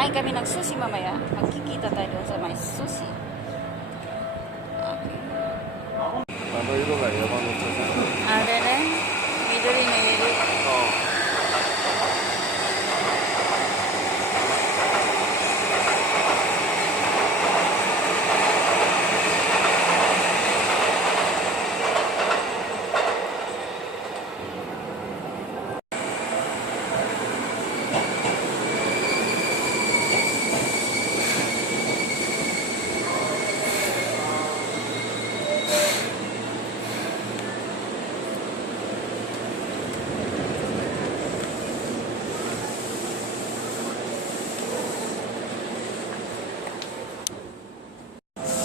Kakain kami ng sushi mamaya. Magkikita tayo doon sa may sushi. Okay. あの色が山の茶さん。あれね、緑の色。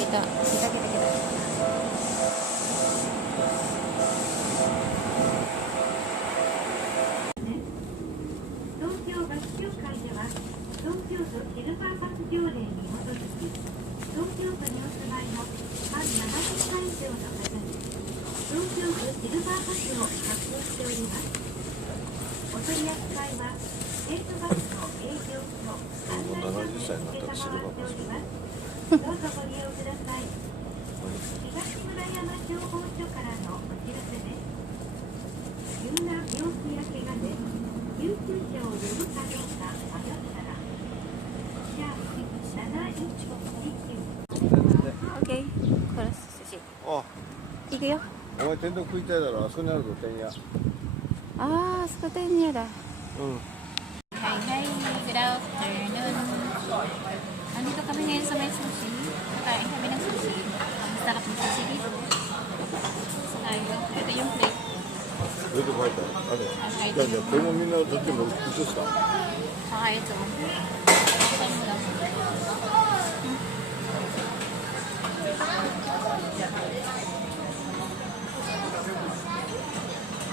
Kita, kita, kita, kita. Okay, これ寿司。あ、行くよ。お前天丼食いたいだろ。あそこにあるぞ天屋。ああ、そこ店屋だ。うん。Hai hai, good afternoon. Nandito kami ngayon sa may sushi. Kakain kami ng sushi. Ang sarap ng sushi dito. So tayo, ito yung plate. どうやって書いたの？あれ。書いてる。じゃあじゃあこれもみんなどっちも写した。 Saka ito. Buksan mo lang.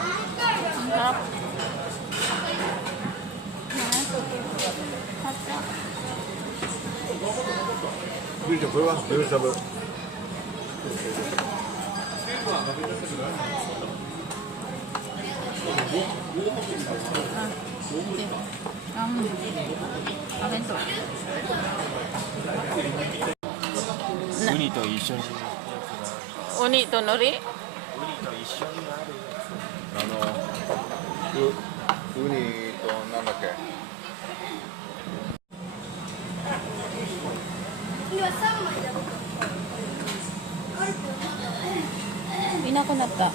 Ang sarap. Sarap. ゆうちゃんこれはベルしゃぶ。ウニと一緒にやつが。ウニと海苔？ウニと一緒になるやつ。ウニとなんだっけ。いなくなった。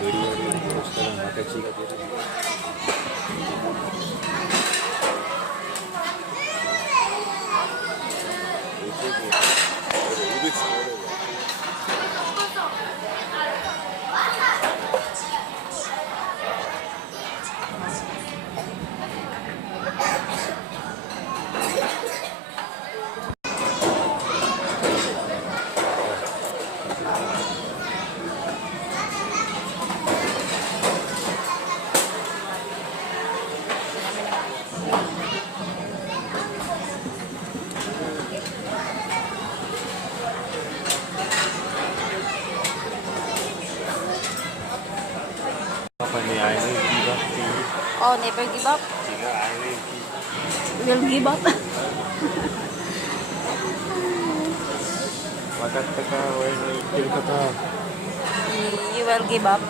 無理やりこうしたらまた血が出る。Apa nih I will give up to you. Oh, never give up. Tiga I will give. Will give up. 分かったか俺の言ってること。 You will give up.